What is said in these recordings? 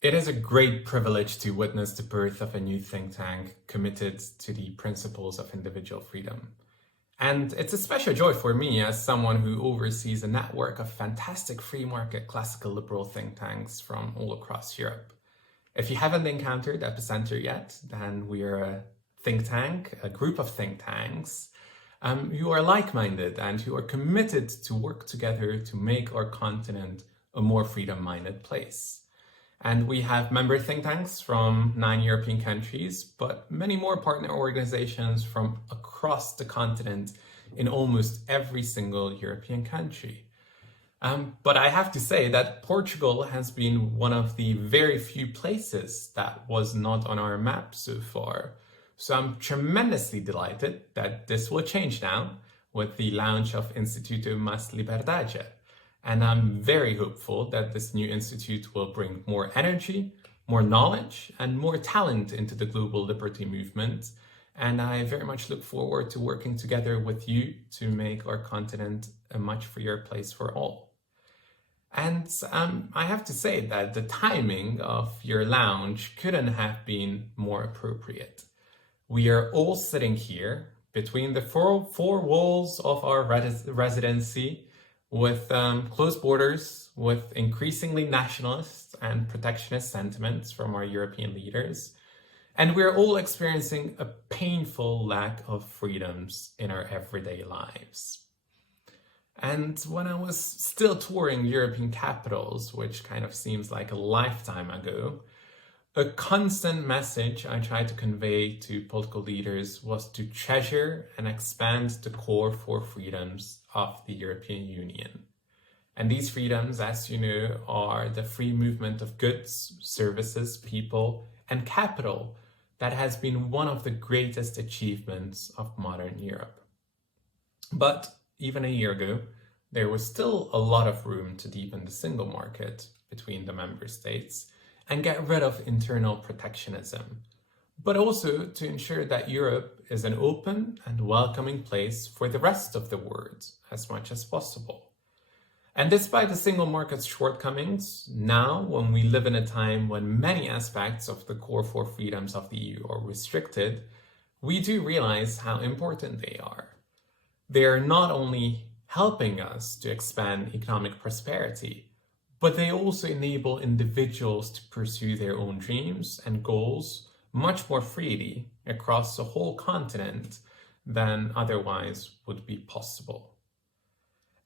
It is a great privilege to witness the birth of a new think tank committed to the principles of individual freedom. And it's a special joy for me as someone who oversees a network of fantastic free market classical liberal think tanks from all across Europe. If you haven't encountered Epicenter yet, then we are a think tank, a group of think tanks who are like-minded and who are committed to work together to make our continent a more freedom-minded place. And we have member think tanks from 9 European countries, but many more partner organizations from across the continent in almost every single European country. But I have to say that Portugal has been one of the very few places that was not on our map so far. So I'm tremendously delighted that this will change now with the launch of Instituto Mais Liberdade. And I'm very hopeful that this new institute will bring more energy, more knowledge, and more talent into the global liberty movement. And I very much look forward to working together with you to make our continent a much freer place for all. And I have to say that the timing of your launch couldn't have been more appropriate. We are all sitting here between the four walls of our residency with closed borders, with increasingly nationalist and protectionist sentiments from our European leaders. And we're all experiencing a painful lack of freedoms in our everyday lives. And when I was still touring European capitals, which kind of seems like a lifetime ago, a constant message I tried to convey to political leaders was to treasure and expand the core four freedoms of the European Union. And these freedoms, as you know, are the free movement of goods, services, people, and capital that has been one of the greatest achievements of modern Europe. But even a year ago, there was still a lot of room to deepen the single market between the member states and get rid of internal protectionism, but also to ensure that Europe is an open and welcoming place for the rest of the world as much as possible. And despite the single market's shortcomings, now when we live in a time when many aspects of the core four freedoms of the EU are restricted, we do realize how important they are. They are not only helping us to expand economic prosperity, but they also enable individuals to pursue their own dreams and goals much more freely across the whole continent than otherwise would be possible.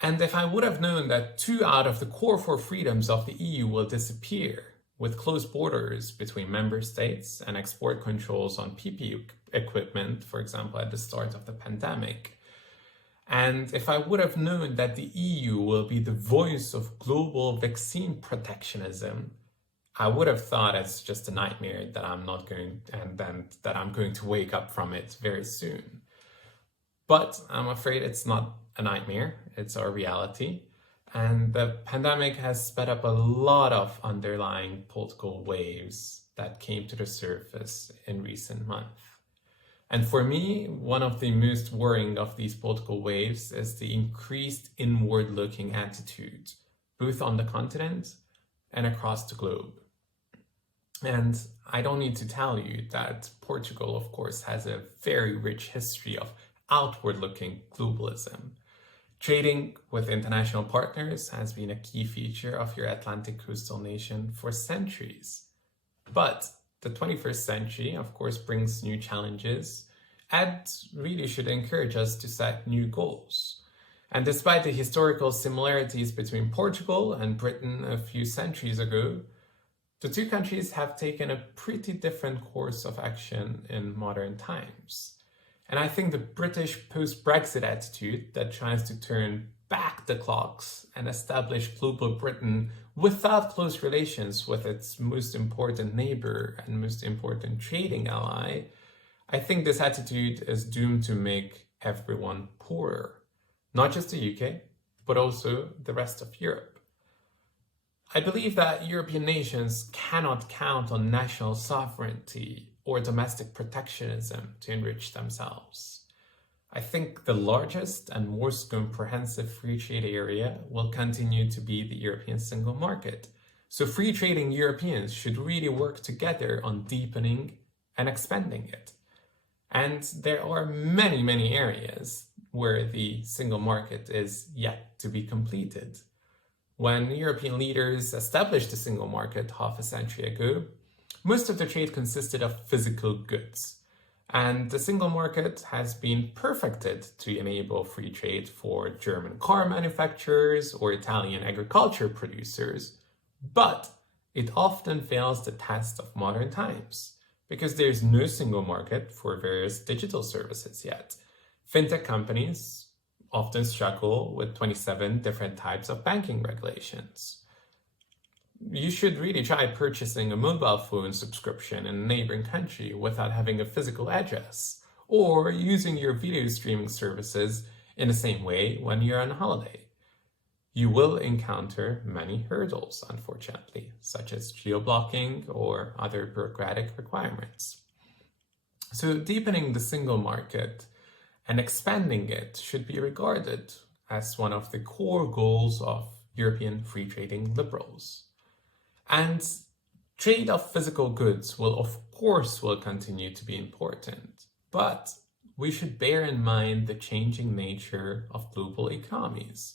And if I would have known that 2 out of the core 4 freedoms of the EU will disappear, with closed borders between member states and export controls on PPE equipment, for example, at the start of the pandemic, and if I would have known that the EU will be the voice of global vaccine protectionism, I would have thought it's just a nightmare that I'm going to wake up from it very soon. But I'm afraid it's not a nightmare, it's our reality. And the pandemic has sped up a lot of underlying political waves that came to the surface in recent months. And for me, one of the most worrying of these political waves is the increased inward-looking attitude, both on the continent and across the globe. And I don't need to tell you that Portugal, of course, has a very rich history of outward-looking globalism. Trading with international partners has been a key feature of your Atlantic coastal nation for centuries. But the 21st century, of course, brings new challenges and really should encourage us to set new goals. And despite the historical similarities between Portugal and Britain a few centuries ago, the two countries have taken a pretty different course of action in modern times. And I think the British post-Brexit attitude that tries to turn back the clocks and establish global Britain without close relations with its most important neighbor and most important trading ally, I think this attitude is doomed to make everyone poorer. Not just the UK, but also the rest of Europe. I believe that European nations cannot count on national sovereignty or domestic protectionism to enrich themselves. I think the largest and most comprehensive free trade area will continue to be the European single market, So free trading Europeans should really work together on deepening and expanding it. And there are many, many areas where the single market is yet to be completed. When European leaders established the single market half a century ago, most of the trade consisted of physical goods. And the single market has been perfected to enable free trade for German car manufacturers or Italian agriculture producers, but it often fails the test of modern times because there's no single market for various digital services yet. Fintech companies often struggle with 27 different types of banking regulations. You should really try purchasing a mobile phone subscription in a neighboring country without having a physical address, or using your video streaming services in the same way when you're on holiday. You will encounter many hurdles, unfortunately, such as geo-blocking or other bureaucratic requirements. So deepening the single market and expanding it should be regarded as one of the core goals of European free trading liberals. And trade of physical goods will continue to be important, but we should bear in mind the changing nature of global economies,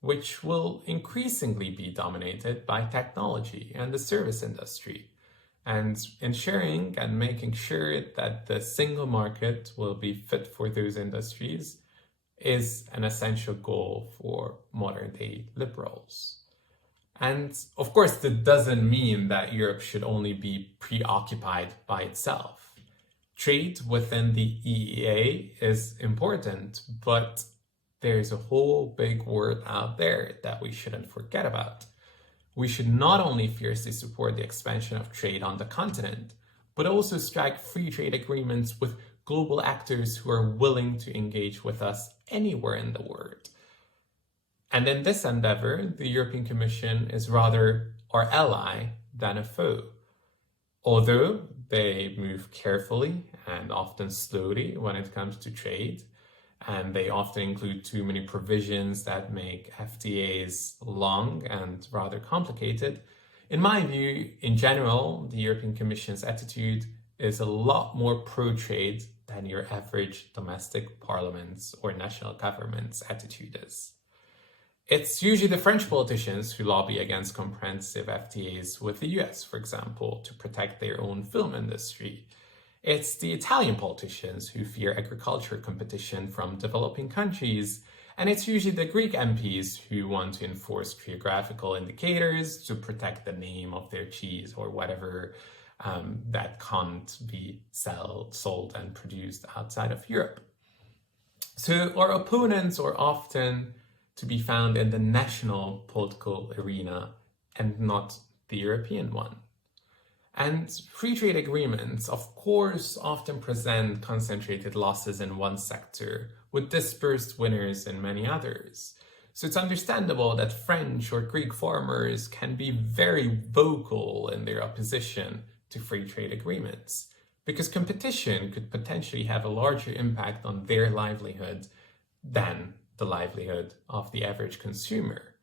which will increasingly be dominated by technology and the service industry. And ensuring and making sure that the single market will be fit for those industries is an essential goal for modern day liberals. And of course, that doesn't mean that Europe should only be preoccupied by itself. Trade within the EEA is important, but there's a whole big world out there that we shouldn't forget about. We should not only fiercely support the expansion of trade on the continent, but also strike free trade agreements with global actors who are willing to engage with us anywhere in the world. And in this endeavor, the European Commission is rather our ally than a foe. Although they move carefully and often slowly when it comes to trade, and they often include too many provisions that make FTAs long and rather complicated, in my view, in general, the European Commission's attitude is a lot more pro-trade than your average domestic parliament's or national government's attitude is. It's usually the French politicians who lobby against comprehensive FTAs with the US, for example, to protect their own film industry. It's the Italian politicians who fear agriculture competition from developing countries, and it's usually the Greek MPs who want to enforce geographical indicators to protect the name of their cheese or whatever that can't be sold and produced outside of Europe. So our opponents are often to be found in the national political arena and not the European one. And free trade agreements, of course, often present concentrated losses in one sector with dispersed winners in many others. So it's understandable that French or Greek farmers can be very vocal in their opposition to free trade agreements, because competition could potentially have a larger impact on their livelihood than the livelihood of the average consumer.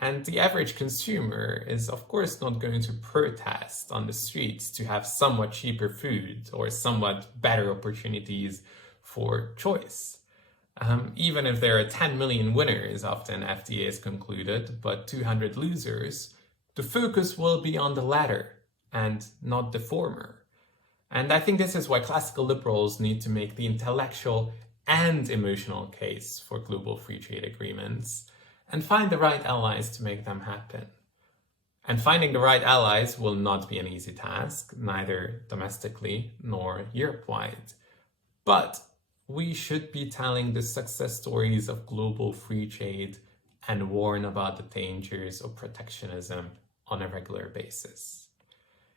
And the average consumer is, of course, not going to protest on the streets to have somewhat cheaper food or somewhat better opportunities for choice. Even if there are 10 million winners after an FTA is concluded, but 200 losers, the focus will be on the latter and not the former. And I think this is why classical liberals need to make the intellectual and emotional case for global free trade agreements and find the right allies to make them happen. And finding the right allies will not be an easy task, neither domestically nor Europe-wide. But we should be telling the success stories of global free trade and warn about the dangers of protectionism on a regular basis.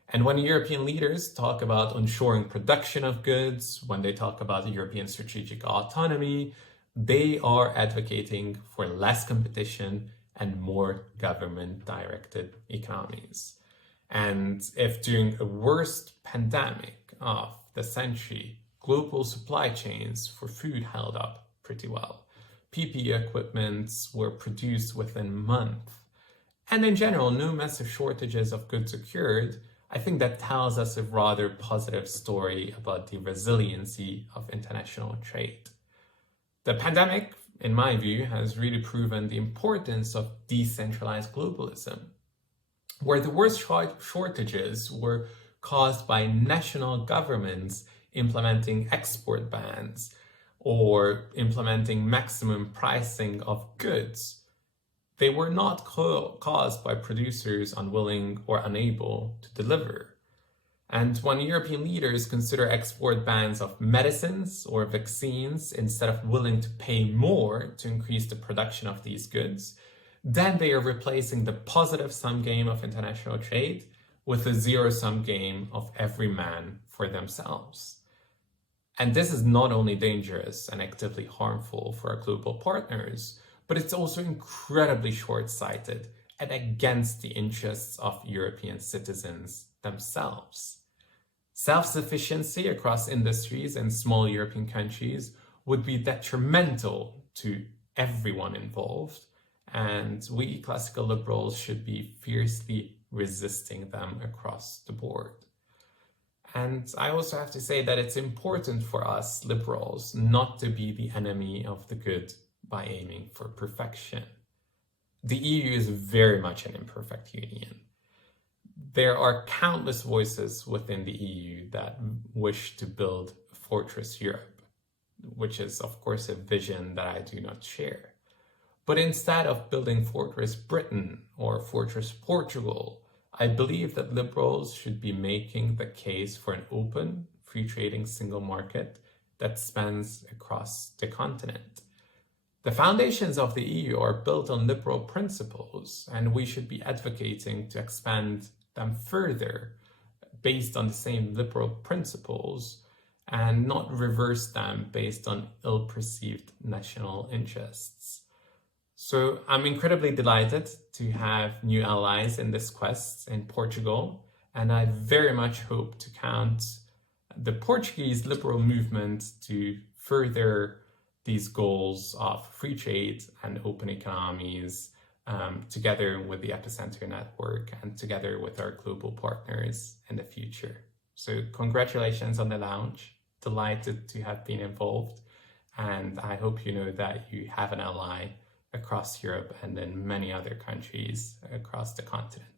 And when European leaders talk about onshoring production of goods, when they talk about European strategic autonomy, they are advocating for less competition and more government-directed economies. And if during a worst pandemic of the century, global supply chains for food held up pretty well, PPE equipments were produced within months, and in general, no massive shortages of goods occurred, I think that tells us a rather positive story about the resiliency of international trade. The pandemic, in my view, has really proven the importance of decentralized globalism, where the worst shortages were caused by national governments implementing export bans or implementing maximum pricing of goods. They were not caused by producers unwilling or unable to deliver. And when European leaders consider export bans of medicines or vaccines instead of willing to pay more to increase the production of these goods, then they are replacing the positive sum game of international trade with a zero-sum game of every man for themselves. And this is not only dangerous and actively harmful for our global partners, but it's also incredibly short-sighted and against the interests of European citizens themselves. Self-sufficiency across industries in small European countries would be detrimental to everyone involved, and we classical liberals should be fiercely resisting them across the board. And I also have to say that it's important for us liberals not to be the enemy of the good by aiming for perfection. The EU is very much an imperfect union. There are countless voices within the EU that wish to build a fortress Europe, which is of course a vision that I do not share. But instead of building Fortress Britain or Fortress Portugal, I believe that liberals should be making the case for an open, free trading single market that spans across the continent. The foundations of the EU are built on liberal principles, and we should be advocating to expand them further based on the same liberal principles and not reverse them based on ill-perceived national interests. So I'm incredibly delighted to have new allies in this quest in Portugal, and I very much hope to count the Portuguese liberal movement to further these goals of free trade and open economies, together with the Epicenter Network and together with our global partners in the future. So congratulations on the launch. Delighted to have been involved, and I hope you know that you have an ally across Europe and in many other countries across the continent.